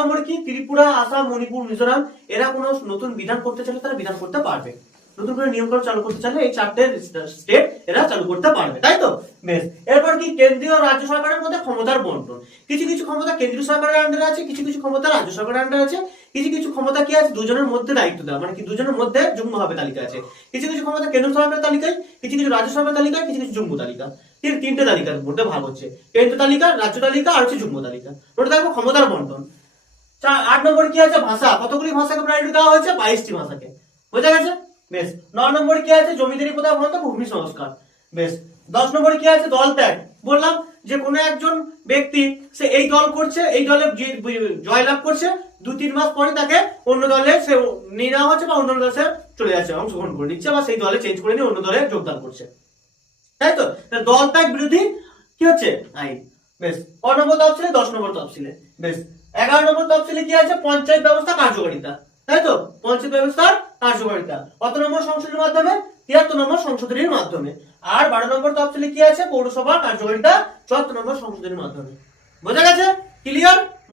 নম্বর কি, ত্রিপুরা, আসাম, মণিপুর, মিজোরাম এরা কোনো নতুন বিধান করতে চাইলে তারা বিধান করতে পারবে। নতুন করে নিয়মকানুন চালু করতে চাইলে এই 4টে স্টেট এরা চালু করতে পারবে, তাই তো? বেশ, এরপর কি, কেন্দ্রীয় রাজ্য সরকারের মধ্যে ক্ষমতার বন্টন। কিছু কিছু ক্ষমতা কেন্দ্রীয় সরকারের আন্ডারে আছে, কিছু কিছু ক্ষমতা রাজ্য সরকারের আন্ডারে আছে, কিছু কিছু ক্ষমতা কি আছে দুজনের মধ্যে দায়িত্ব দেওয়া, মানে কি দুজনের মধ্যে যুগ্মভাবে তালিকা আছে। কিছু কিছু ক্ষমতা কেন্দ্র সরকারের তালিকায়, কিছু কিছু রাজ্য সরকারের তালিকায়, কিছু কিছু যুগ্ম তালিকা। তিনটে তালিকার মধ্যে ভাগ হচ্ছে, কেন্দ্র তালিকা, রাজ্য তালিকা আর হচ্ছে যুগ্ম তালিকা। ওটা দেখবো ক্ষমতার বন্টন। 8 নম্বর কি আছে, ভাষা। কতগুলি ভাষাকে প্রায়োরিটি দেওয়া হয়েছে? 22টি ভাষাকে। বোঝা গেছে? বেশ। 9 নম্বর কি আছে, জমিদারি প্রথা বন্ধ, ভূমি সংস্কার। বেশ। 10 নম্বর কি আছে, দল ত্যাগ। বললাম যে কোনো একজন ব্যক্তি সে এই দল করছে, এই দলে জয়লাভ করছে, 2-3 মাস পরে তাকে অন্য দলে সে নিয়ে নেওয়া হচ্ছে বা অন্য দলে সে চলে যাচ্ছে, অংশগ্রহণ করে নিচ্ছে বা সেই দলে চেঞ্জ করে নিয়ে অন্য দলে যোগদান করছে, তাই তো? দল ত্যাগ বিরোধী কি হচ্ছে আইন। বেশ। 9 নম্বর তফসিলে, 10 নম্বর তফসিলে। বেশ। 11 নম্বর তফসিলে কি আছে, পঞ্চায়েত ব্যবস্থা কার্যকারিতা, তাই তো? পঞ্চায়েত ব্যবস্থার কার্যকারিতা কত নম্বর সংশোধনীর মাধ্যমে? 73 নম্বর সংশোধনীর মাধ্যমে। আর 12 নম্বর তফসিলে কি আছে, পৌরসভার কার্যকারিতা 74 নম্বর সংশোধনীর মাধ্যমে। বোঝা গেছে? ক্লিয়ার?